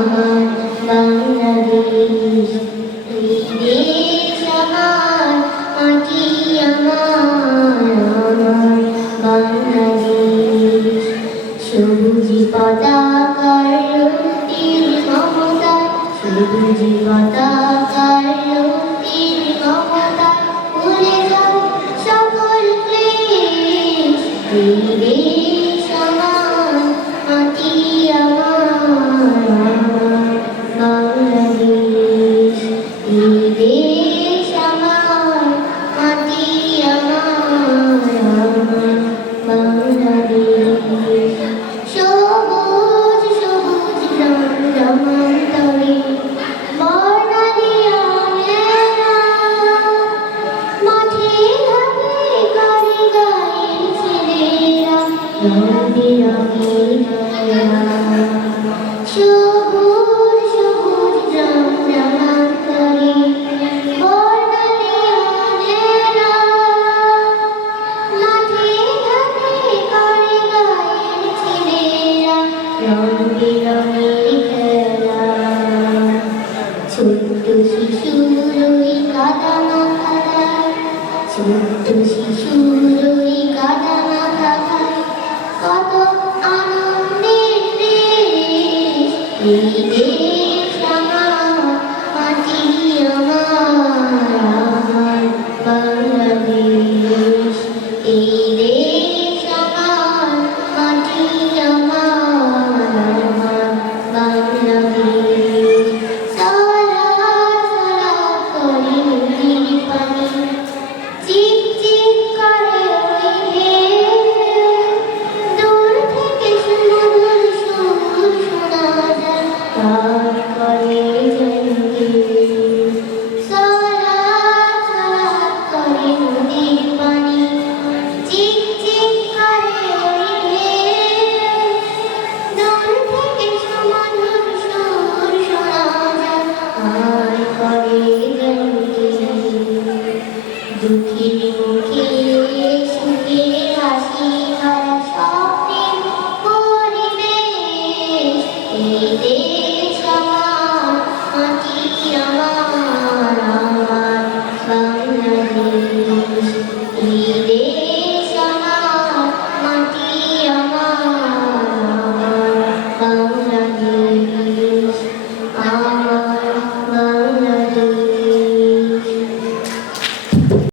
আমার বাংলাদেশ, এই দেশ আমার, মাটি আমার বাংলাদেশ। সবুজ পতাকার রক্তিম মমতা, সবুজ পতাকার রক্তিম মমতা, ভুলে যাও সকল ক্লেশ। এই দেশ আমার, মাটি আমার বাংলাদেশ, এই দেশ আমার, মাটি আমার বাংলাদেশ। সবুজ সবুজ গ্রামান্তরে বর্ণালী আমেরা, মাঠে ঘাটে করে গায়ের ছেলেরা রং বেরঙের খেলা। সবুজ সবুজ গ্রামান্তরে বর্ণালী আমেরা, মাঠে ঘাটে করে গায়ের ছেলেরা রং বেরঙের খেলা। ছোট্ট শিশুর ওই কাদা মাথায়, ছোট্ট শিশুর ওই কাদা মাথায় কত আনন্দের দেশ। এই